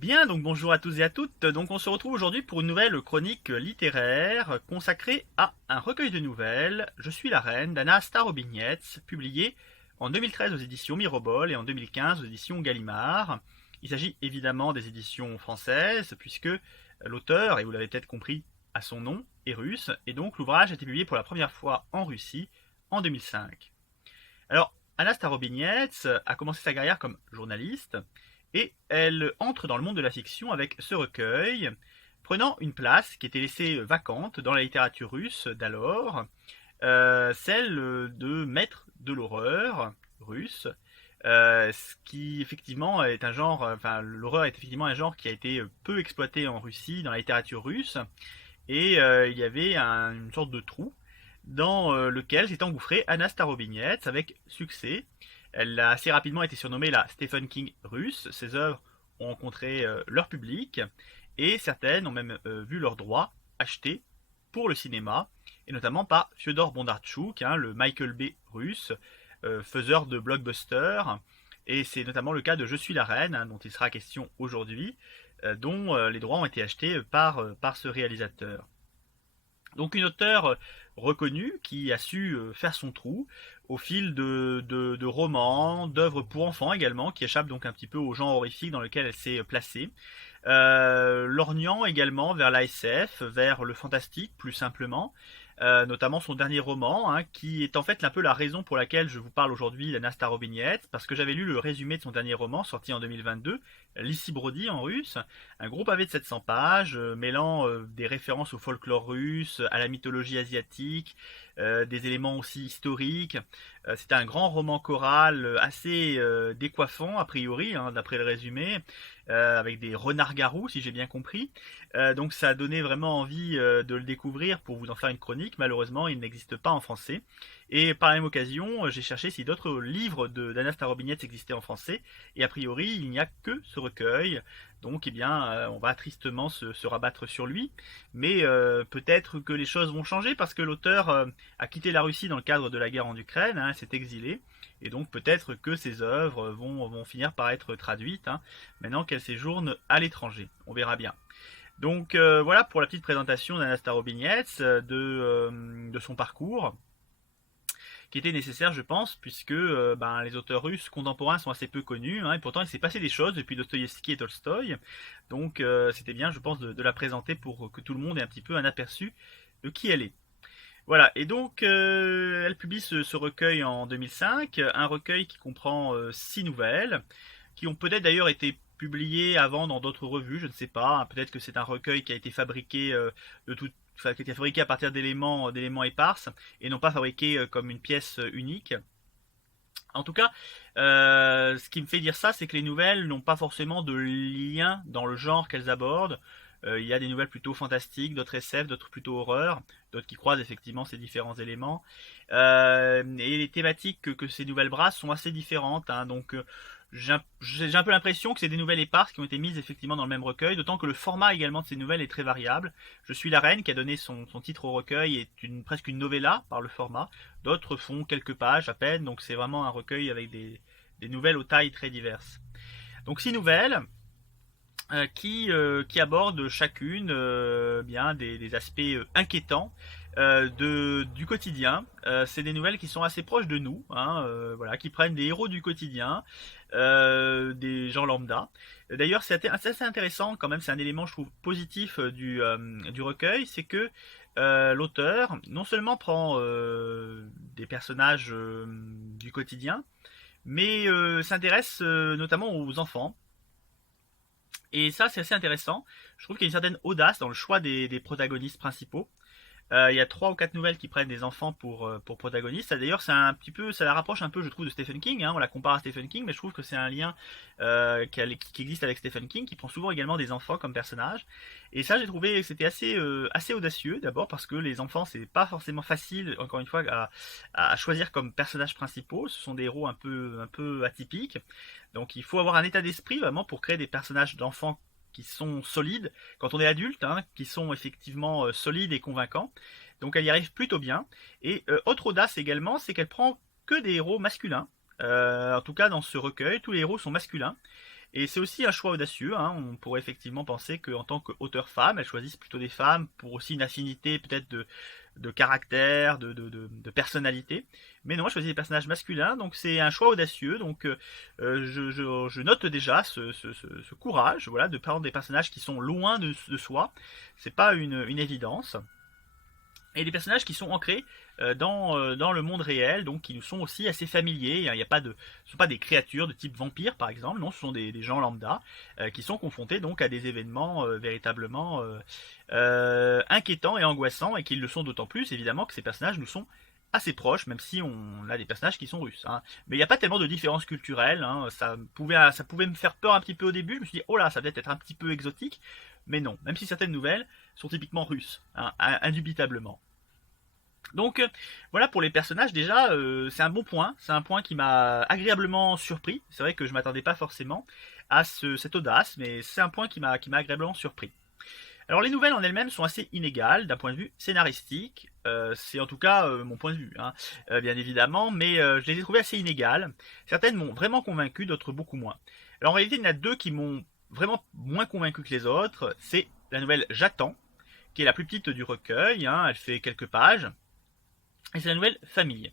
Bien, donc bonjour à tous et à toutes. Donc on se retrouve aujourd'hui pour une nouvelle chronique littéraire consacrée à un recueil de nouvelles, Je suis la reine d'Anna Starobiniec, publié en 2013 aux éditions Mirobol et en 2015 aux éditions Gallimard. Il s'agit évidemment des éditions françaises puisque l'auteur, et vous l'avez peut-être compris à son nom, est russe, et donc l'ouvrage a été publié pour la première fois en Russie en 2005. Alors, Anna Starobiniec a commencé sa carrière comme journaliste et elle entre dans le monde de la fiction avec ce recueil, prenant une place qui était laissée vacante dans la littérature russe d'alors, celle de maître de l'horreur russe, ce qui effectivement est un genre, enfin l'horreur est effectivement un genre qui a été peu exploité en Russie dans la littérature russe, et il y avait une sorte de trou dans lequel s'est engouffrée Anna Starobiniec avec succès. Elle a assez rapidement été surnommée la Stephen King russe. Ses œuvres ont rencontré leur public et certaines ont même vu leurs droits achetés pour le cinéma, et notamment par Fyodor Bondarchuk, le Michael Bay russe, faiseur de blockbusters. Et c'est notamment le cas de Je suis la reine, dont il sera question aujourd'hui, dont les droits ont été achetés par ce réalisateur. Donc une auteure reconnue qui a su faire son trou au fil de romans, d'œuvres pour enfants également, qui échappent donc un petit peu au genre horrifique dans lequel elle s'est placée, lorgnant également vers la SF, vers le fantastique plus simplement, notamment son dernier roman, qui est en fait un peu la raison pour laquelle je vous parle aujourd'hui d'Anna Starobiniec, parce que j'avais lu le résumé de son dernier roman sorti en 2022, Lysibrody en russe, un gros pavé de 700 pages, mêlant des références au folklore russe, à la mythologie asiatique, des éléments aussi historiques. C'était un grand roman choral assez décoiffant a priori, d'après le résumé, avec des renards-garous si j'ai bien compris. Donc ça a donné vraiment envie de le découvrir pour vous en faire une chronique. Malheureusement, il n'existe pas en français. Et par la même occasion, j'ai cherché si d'autres livres d'Anna Starobiniec existaient en français. Et a priori, il n'y a que ce recueil. Donc, eh bien, on va tristement se rabattre sur lui. Mais peut-être que les choses vont changer parce que l'auteur a quitté la Russie dans le cadre de la guerre en Ukraine, s'est exilé. Et donc peut-être que ses œuvres vont finir par être traduites, maintenant qu'elle séjourne à l'étranger. On verra bien. Donc voilà pour la petite présentation d'Anna Starobiniec, de son parcours, qui était nécessaire, je pense, puisque les auteurs russes contemporains sont assez peu connus, et pourtant il s'est passé des choses depuis Dostoïevski et Tolstoï. Donc c'était bien, je pense, de la présenter pour que tout le monde ait un petit peu un aperçu de qui elle est. Voilà, et donc elle publie ce recueil en 2005, un recueil qui comprend 6 nouvelles, qui ont peut-être d'ailleurs été publiées avant dans d'autres revues, je ne sais pas. Peut-être que c'est un recueil qui a été fabriqué enfin, qui a été fabriqué à partir d'éléments éparses et non pas fabriqué comme une pièce unique. En tout cas, ce qui me fait dire ça, c'est que les nouvelles n'ont pas forcément de lien dans le genre qu'elles abordent. Il y a des nouvelles plutôt fantastiques, d'autres SF, d'autres plutôt horreur, d'autres qui croisent effectivement ces différents éléments. Et les thématiques que ces nouvelles brassent sont assez différentes, donc j'ai un peu l'impression que c'est des nouvelles éparses qui ont été mises effectivement dans le même recueil, d'autant que le format également de ces nouvelles est très variable. Je suis la reine qui a donné son titre au recueil est presque une novella par le format. D'autres font quelques pages à peine, donc c'est vraiment un recueil avec des nouvelles aux tailles très diverses. Donc 6 nouvelles qui abordent chacune bien des aspects inquiétants du quotidien. C'est des nouvelles qui sont assez proches de nous, voilà, qui prennent des héros du quotidien, des gens lambda. D'ailleurs, c'est assez intéressant quand même, c'est un élément, je trouve, positif du recueil, c'est que l'auteur non seulement prend des personnages du quotidien, mais s'intéresse notamment aux enfants. Et ça, c'est assez intéressant. Je trouve qu'il y a une certaine audace dans le choix des protagonistes principaux. Il y a 3 ou 4 nouvelles qui prennent des enfants pour protagonistes. D'ailleurs, c'est un petit peu, ça la rapproche un peu, je trouve, de Stephen King. On la compare à Stephen King, mais je trouve que c'est un lien qui existe avec Stephen King, qui prend souvent également des enfants comme personnages. Et ça, j'ai trouvé que c'était assez audacieux. D'abord parce que les enfants, c'est pas forcément facile, encore une fois, à choisir comme personnages principaux. Ce sont des héros un peu atypiques. Donc, il faut avoir un état d'esprit vraiment pour créer des personnages d'enfants qui sont solides quand on est adulte, qui sont effectivement solides et convaincants. Donc elle y arrive plutôt bien. Et autre audace également, c'est qu'elle prend que des héros masculins. En tout cas dans ce recueil, tous les héros sont masculins. Et c'est aussi un choix audacieux, hein. On pourrait effectivement penser qu'en tant qu'auteur femme, elles choisissent plutôt des femmes pour aussi une affinité peut-être de caractère, de personnalité. Mais non, elle choisit des personnages masculins, donc c'est un choix audacieux. Donc je note déjà ce courage, voilà, de prendre des personnages qui sont loin de soi. C'est pas une évidence. Et des personnages qui sont ancrés dans le monde réel, donc qui nous sont aussi assez familiers. Il y a pas de, ce ne sont pas des créatures de type vampire par exemple, non, ce sont des gens lambda qui sont confrontés donc à des événements véritablement inquiétants et angoissants, et qui le sont d'autant plus évidemment que ces personnages nous sont assez proches, même si on a des personnages qui sont russes, hein. Mais il n'y a pas tellement de différences culturelles, hein. Ça pouvait me faire peur un petit peu au début, je me suis dit, oh là, ça va peut-être être un petit peu exotique, mais non, même si certaines nouvelles sont typiquement russes, hein, indubitablement. Donc voilà pour les personnages déjà, c'est un bon point, c'est un point qui m'a agréablement surpris. C'est vrai que je m'attendais pas forcément à cette audace, mais c'est un point qui m'a agréablement surpris. Alors les nouvelles en elles-mêmes sont assez inégales d'un point de vue scénaristique, c'est en tout cas mon point de vue, hein, bien évidemment, mais je les ai trouvées assez inégales. Certaines m'ont vraiment convaincu, d'autres beaucoup moins. Alors en réalité il y en a deux qui m'ont vraiment moins convaincu que les autres. C'est la nouvelle J'attends, qui est la plus petite du recueil, hein, elle fait quelques pages, et c'est la nouvelle Famille.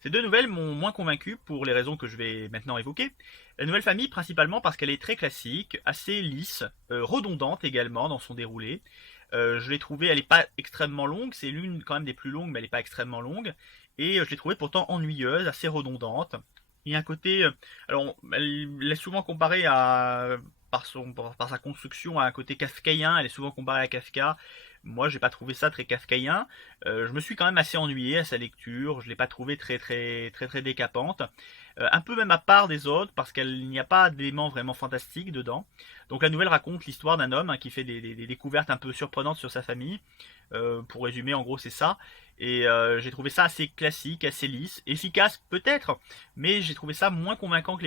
Ces deux nouvelles m'ont moins convaincu pour les raisons que je vais maintenant évoquer. La nouvelle Famille principalement parce qu'elle est très classique, assez lisse, redondante également dans son déroulé. Je l'ai trouvée, elle n'est pas extrêmement longue, c'est l'une quand même des plus longues, mais elle n'est pas extrêmement longue. Et je l'ai trouvée pourtant ennuyeuse, assez redondante. Il y a un côté, alors elle est souvent comparée à par sa construction à un côté kafkaïen, elle est souvent comparée à Kafka. Moi, j'ai pas trouvé ça très kafkaïen. Je me suis quand même assez ennuyé à sa lecture. Je l'ai pas trouvé très décapante. Un peu même à part des autres parce qu'il n'y a pas d'éléments vraiment fantastiques dedans. Donc la nouvelle raconte l'histoire d'un homme, hein, qui fait des découvertes un peu surprenantes sur sa famille. Pour résumer, en gros, c'est ça. Et j'ai trouvé ça assez classique, assez lisse, efficace peut-être, mais j'ai trouvé ça moins convaincant que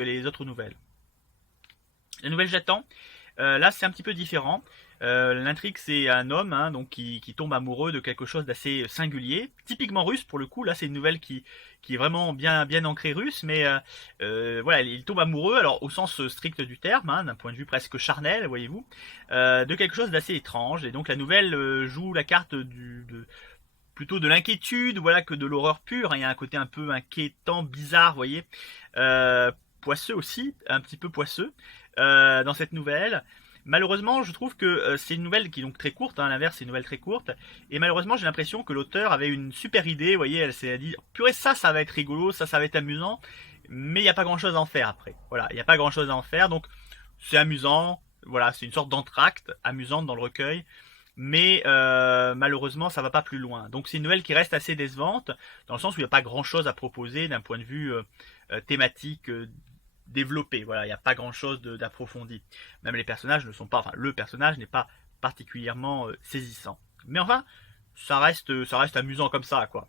les autres nouvelles. La nouvelle J'attends, là c'est un petit peu différent. L'intrigue c'est un homme, hein, donc qui tombe amoureux de quelque chose d'assez singulier, typiquement russe pour le coup. Là c'est une nouvelle qui est vraiment bien ancrée russe, mais voilà, il tombe amoureux, alors au sens strict du terme, hein, d'un point de vue presque charnel, voyez-vous, de quelque chose d'assez étrange. Et donc la nouvelle joue la carte plutôt de l'inquiétude, voilà, que de l'horreur pure, hein. Il y a un côté un peu inquiétant, bizarre, vous voyez, poisseux aussi, un petit peu poisseux dans cette nouvelle. Malheureusement, je trouve que c'est une nouvelle qui est donc très courte, hein, à l'inverse, c'est une nouvelle très courte, et malheureusement, j'ai l'impression que l'auteur avait une super idée, vous voyez, elle s'est dit, purée, ça va être rigolo, ça va être amusant, mais il n'y a pas grand chose à en faire après. Voilà, il n'y a pas grand chose à en faire, donc c'est amusant, voilà, c'est une sorte d'entracte amusante dans le recueil, mais malheureusement ça va pas plus loin. Donc c'est une nouvelle qui reste assez décevante, dans le sens où il n'y a pas grand chose à proposer d'un point de vue thématique développé. Voilà, il n'y a pas grand chose d'approfondi. Même les personnages ne sont pas, enfin le personnage n'est pas particulièrement saisissant. Mais enfin, ça reste amusant comme ça, quoi.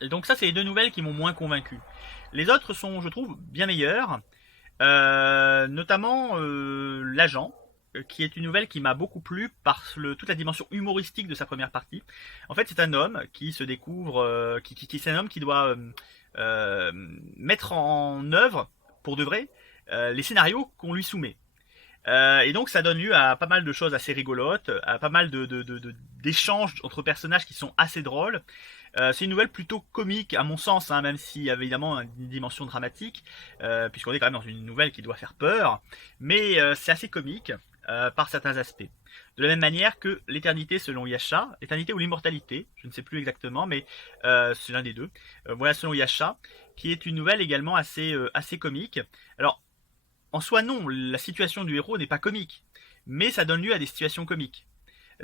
Et donc ça, c'est les deux nouvelles qui m'ont moins convaincu. Les autres sont, je trouve, bien meilleures. Notamment L'Agent, qui est une nouvelle qui m'a beaucoup plu par toute la dimension humoristique de sa première partie. En fait, c'est un homme qui se découvre, c'est un homme qui doit mettre en œuvre, pour de vrai, les scénarios qu'on lui soumet. Et donc ça donne lieu à pas mal de choses assez rigolotes, à pas mal d'échanges entre personnages qui sont assez drôles. C'est une nouvelle plutôt comique à mon sens, hein, même s'il y a évidemment une dimension dramatique, puisqu'on est quand même dans une nouvelle qui doit faire peur, mais c'est assez comique par certains aspects. De la même manière que l'éternité selon Yasha, l'éternité ou l'immortalité, je ne sais plus exactement, mais c'est l'un des deux. Voilà, selon Yasha, qui est une nouvelle également assez comique. Alors, en soi non, la situation du héros n'est pas comique, mais ça donne lieu à des situations comiques.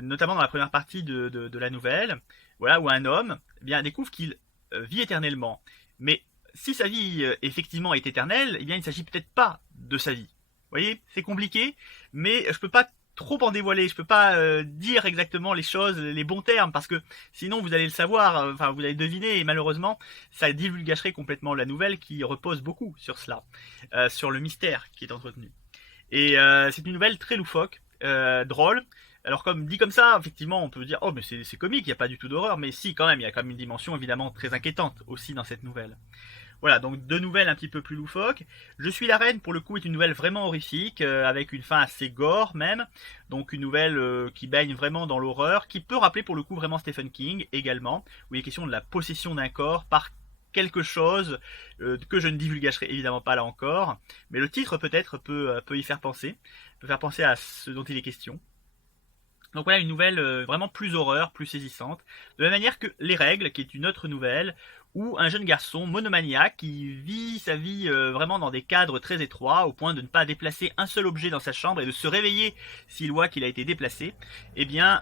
Notamment dans la première partie de la nouvelle, voilà, où un homme eh bien, découvre qu'il vit éternellement. Mais si sa vie effectivement est éternelle, eh bien, il ne s'agit peut-être pas de sa vie. Vous voyez, c'est compliqué, mais je peux pas trop en dévoiler, je peux pas dire exactement les choses, les bons termes, parce que sinon vous allez le savoir, enfin vous allez deviner, et malheureusement ça divulgacherait complètement la nouvelle qui repose beaucoup sur cela, sur le mystère qui est entretenu. Et c'est une nouvelle très loufoque, drôle. Alors comme dit comme ça, effectivement, on peut dire oh mais c'est comique, il n'y a pas du tout d'horreur, mais si quand même, il y a quand même une dimension évidemment très inquiétante aussi dans cette nouvelle. Voilà, donc deux nouvelles un petit peu plus loufoques. Je suis la reine, pour le coup, est une nouvelle vraiment horrifique, avec une fin assez gore même. Donc une nouvelle qui baigne vraiment dans l'horreur, qui peut rappeler pour le coup vraiment Stephen King également, où il est question de la possession d'un corps par quelque chose que je ne divulgacherai évidemment pas là encore. Mais le titre peut-être peut y faire penser, peut faire penser à ce dont il est question. Donc voilà une nouvelle vraiment plus horreur, plus saisissante. De la même manière que Les Règles, qui est une autre nouvelle, où un jeune garçon monomaniaque qui vit sa vie vraiment dans des cadres très étroits, au point de ne pas déplacer un seul objet dans sa chambre et de se réveiller s'il voit qu'il a été déplacé, eh bien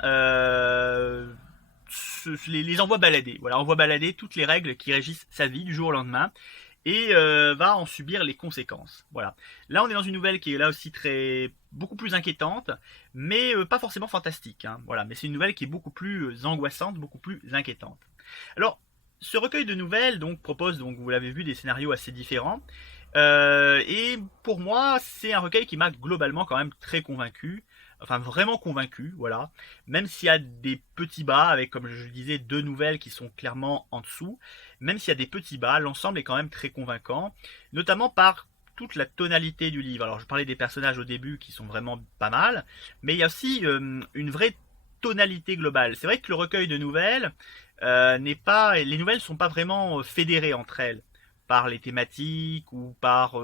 les envoie balader. Voilà, envoie balader toutes les règles qui régissent sa vie du jour au lendemain et va en subir les conséquences. Voilà. Là, on est dans une nouvelle qui est là aussi beaucoup plus inquiétante, mais pas forcément fantastique. Hein. Voilà, mais c'est une nouvelle qui est beaucoup plus angoissante, beaucoup plus inquiétante. Alors, ce recueil de nouvelles donc propose, donc vous l'avez vu, des scénarios assez différents. Et pour moi, c'est un recueil qui m'a globalement quand même très convaincu. Enfin, vraiment convaincu, voilà. Même s'il y a des petits bas, avec, comme je le disais, deux nouvelles qui sont clairement en dessous, même s'il y a des petits bas, l'ensemble est quand même très convaincant, notamment par toute la tonalité du livre. Alors, je parlais des personnages au début qui sont vraiment pas mal, mais il y a aussi une vraie tonalité globale. C'est vrai que le recueil de nouvelles n'est pas, les nouvelles ne sont pas vraiment fédérées entre elles par les thématiques ou par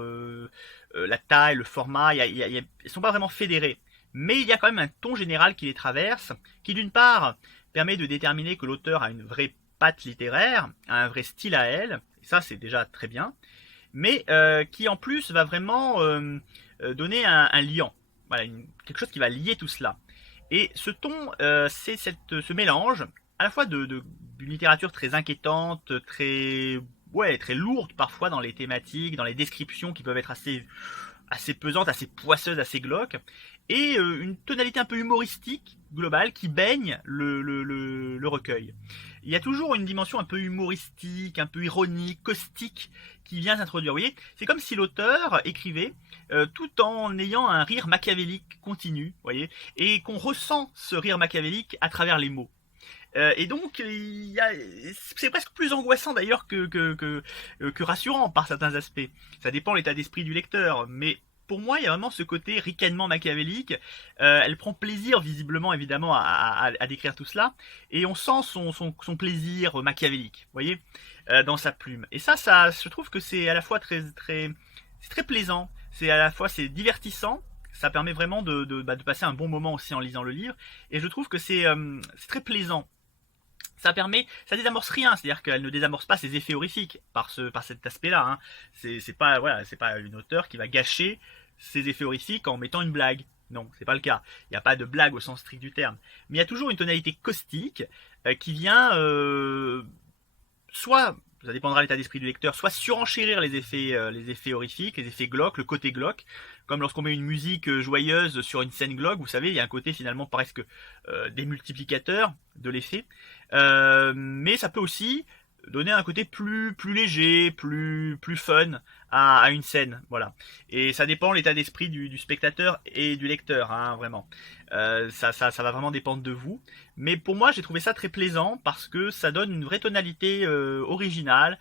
la taille, le format. Elles ne sont pas vraiment fédérées. Mais il y a quand même un ton général qui les traverse, qui d'une part permet de déterminer que l'auteur a une vraie patte littéraire, a un vrai style à elle, et ça c'est déjà très bien, mais qui en plus va vraiment donner un liant, voilà, quelque chose qui va lier tout cela. Et ce ton, c'est ce mélange à la fois d'une littérature très inquiétante, très lourde parfois dans les thématiques, dans les descriptions qui peuvent être assez pesantes, assez poisseuses, assez glauques, et une tonalité un peu humoristique globale qui baigne le recueil. Il y a toujours une dimension un peu humoristique, un peu ironique, caustique qui vient s'introduire. Vous voyez, c'est comme si l'auteur écrivait tout en ayant un rire machiavélique continu, vous voyez, et qu'on ressent ce rire machiavélique à travers les mots. Et donc, c'est presque plus angoissant d'ailleurs que rassurant par certains aspects. Ça dépend de l'état d'esprit du lecteur, mais pour moi, il y a vraiment ce côté ricanement machiavélique. Elle prend plaisir, visiblement, évidemment, à décrire tout cela, et on sent son plaisir machiavélique, vous voyez, dans sa plume. Et ça, je trouve que c'est à la fois c'est très plaisant, c'est divertissant. Ça permet vraiment de passer un bon moment aussi en lisant le livre, et je trouve que c'est très plaisant. Ça désamorce rien, c'est-à-dire qu'elle ne désamorce pas ses effets horrifiques par cet aspect-là. Hein. C'est pas, voilà, c'est pas une auteure qui va gâcher ses effets horrifiques en mettant une blague. Non, c'est pas le cas. Il n'y a pas de blague au sens strict du terme. Mais il y a toujours une tonalité caustique qui vient soit, ça dépendra de l'état d'esprit du lecteur, soit surenchérir les effets horrifiques, les effets glauques, le côté glauque, comme lorsqu'on met une musique joyeuse sur une scène glauque, vous savez, il y a un côté finalement presque démultiplicateur de l'effet. Mais ça peut aussi donner un côté plus léger, plus fun à une scène, voilà. Et ça dépend de l'état d'esprit du spectateur et du lecteur, hein, vraiment. Ça va vraiment dépendre de vous. Mais pour moi, j'ai trouvé ça très plaisant parce que ça donne une vraie tonalité originale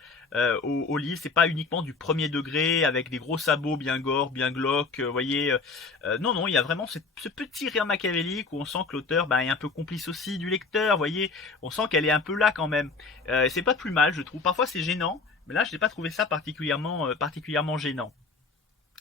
au livre. C'est pas uniquement du premier degré avec des gros sabots bien gore, bien glauques, vous voyez. Non, non, il y a vraiment ce petit rire machiavélique où on sent que l'auteur est un peu complice aussi du lecteur, vous voyez. On sent qu'elle est un peu là quand même. C'est pas plus mal, je trouve. Parfois c'est gênant, mais là je n'ai pas trouvé ça particulièrement gênant.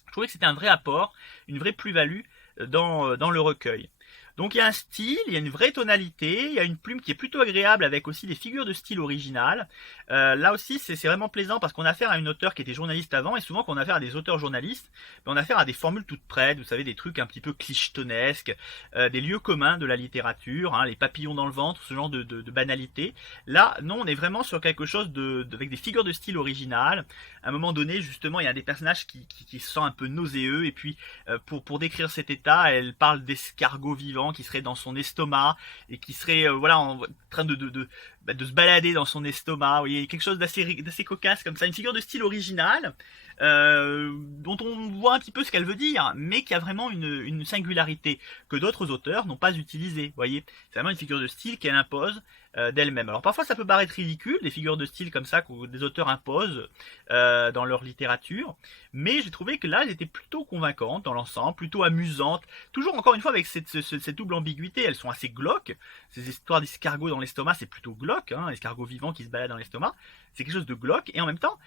Je trouvais que c'était un vrai apport, une vraie plus-value dans le recueil. Donc il y a un style, il y a une vraie tonalité, il y a une plume qui est plutôt agréable avec aussi des figures de style originales. Là aussi c'est vraiment plaisant parce qu'on a affaire à une auteure qui était journaliste avant et souvent quand on a affaire à des auteurs journalistes, on a affaire à des formules toutes prêtes, vous savez, des trucs un petit peu clichetonesques, des lieux communs de la littérature, hein, les papillons dans le ventre, ce genre de banalité. Là non, on est vraiment sur quelque chose avec des figures de style originales. À un moment donné justement il y a des personnages qui se sentent un peu nauséeux et puis pour décrire cet état elle parle d'escargots vivants qui serait dans son estomac et qui serait en train de se balader dans son estomac. Vous voyez, quelque chose d'assez cocasse comme ça, une figure de style originale, dont on voit un petit peu ce qu'elle veut dire, mais qui a vraiment une singularité que d'autres auteurs n'ont pas utilisée. Vous voyez, c'est vraiment une figure de style qu'elle impose d'elle-même. Alors parfois ça peut paraître ridicule, des figures de style comme ça que des auteurs imposent dans leur littérature, mais j'ai trouvé que là elle était plutôt convaincante dans l'ensemble, plutôt amusante, toujours encore une fois avec cette double ambiguïté. Elles sont assez glauques, ces histoires d'escargots dans l'estomac c'est plutôt glauque, hein, escargots vivants qui se baladent dans l'estomac, c'est quelque chose de glauque, et en même temps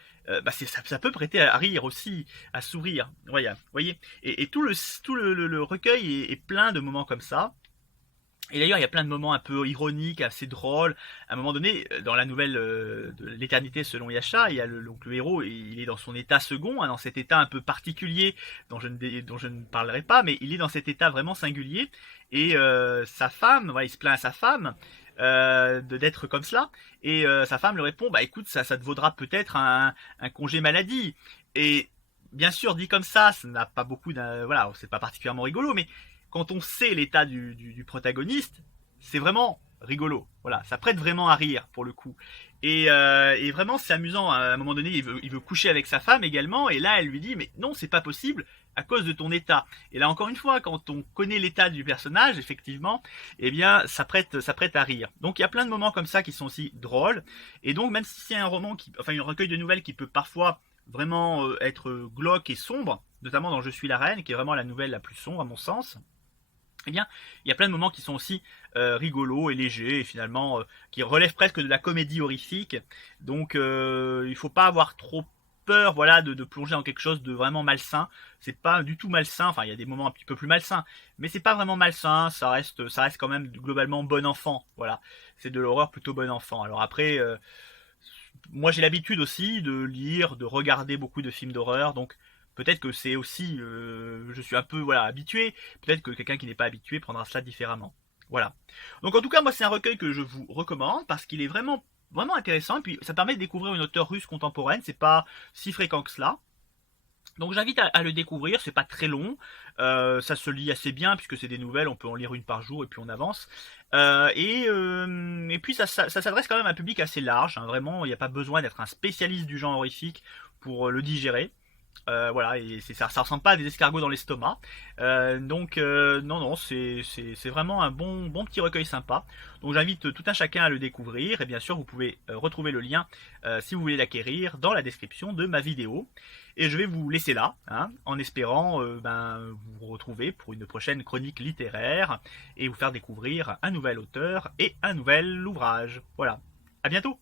ça peut prêter à rire aussi, à sourire, voyez. Et tout le recueil est plein de moments comme ça. Et d'ailleurs, il y a plein de moments un peu ironiques, assez drôles. À un moment donné, dans la nouvelle de l'éternité selon Yasha, il y a donc le héros, il est dans son état second, hein, dans cet état un peu particulier dont je ne parlerai pas, mais il est dans cet état vraiment singulier. Et sa femme, voilà, il se plaint à sa femme d'être comme cela. Et sa femme lui répond, bah écoute, ça te vaudra peut-être un congé maladie. Et bien sûr, dit comme ça n'a pas beaucoup voilà, c'est pas particulièrement rigolo, mais quand on sait l'état du protagoniste, c'est vraiment rigolo. Voilà, ça prête vraiment à rire pour le coup. Et vraiment, c'est amusant. À un moment donné, il veut coucher avec sa femme également, et là, elle lui dit, mais non, c'est pas possible à cause de ton état. Et là, encore une fois, quand on connaît l'état du personnage, effectivement, eh bien, ça prête à rire. Donc, il y a plein de moments comme ça qui sont aussi drôles. Et donc, même si c'est un roman enfin, un recueil de nouvelles qui peut parfois vraiment être glauque et sombre, notamment dans Je suis la reine, qui est vraiment la nouvelle la plus sombre à mon sens, eh bien, il y a plein de moments qui sont aussi rigolos et légers, et finalement, qui relèvent presque de la comédie horrifique. Donc, il faut pas avoir trop peur, voilà, de plonger dans quelque chose de vraiment malsain. C'est pas du tout malsain. Enfin, il y a des moments un petit peu plus malsains, mais c'est pas vraiment malsain. Ça reste quand même globalement bon enfant. Voilà, c'est de l'horreur plutôt bon enfant. Alors après, moi j'ai l'habitude aussi de lire, de regarder beaucoup de films d'horreur, donc peut-être que c'est aussi, je suis un peu voilà habitué. Peut-être que quelqu'un qui n'est pas habitué prendra cela différemment. Voilà. Donc en tout cas, moi c'est un recueil que je vous recommande parce qu'il est vraiment intéressant et puis ça permet de découvrir une auteure russe contemporaine. C'est pas si fréquent que cela. Donc j'invite à le découvrir, c'est pas très long, ça se lit assez bien puisque c'est des nouvelles, on peut en lire une par jour et puis on avance. Et puis ça s'adresse quand même à un public assez large, hein, vraiment, il n'y a pas besoin d'être un spécialiste du genre horrifique pour le digérer. Voilà, et ça ressemble pas à des escargots dans l'estomac. Donc non, c'est vraiment un bon petit recueil sympa. Donc j'invite tout un chacun à le découvrir. Et bien sûr, vous pouvez retrouver le lien si vous voulez l'acquérir dans la description de ma vidéo. Et je vais vous laisser là, hein, en espérant vous retrouver pour une prochaine chronique littéraire et vous faire découvrir un nouvel auteur et un nouvel ouvrage. Voilà. À bientôt!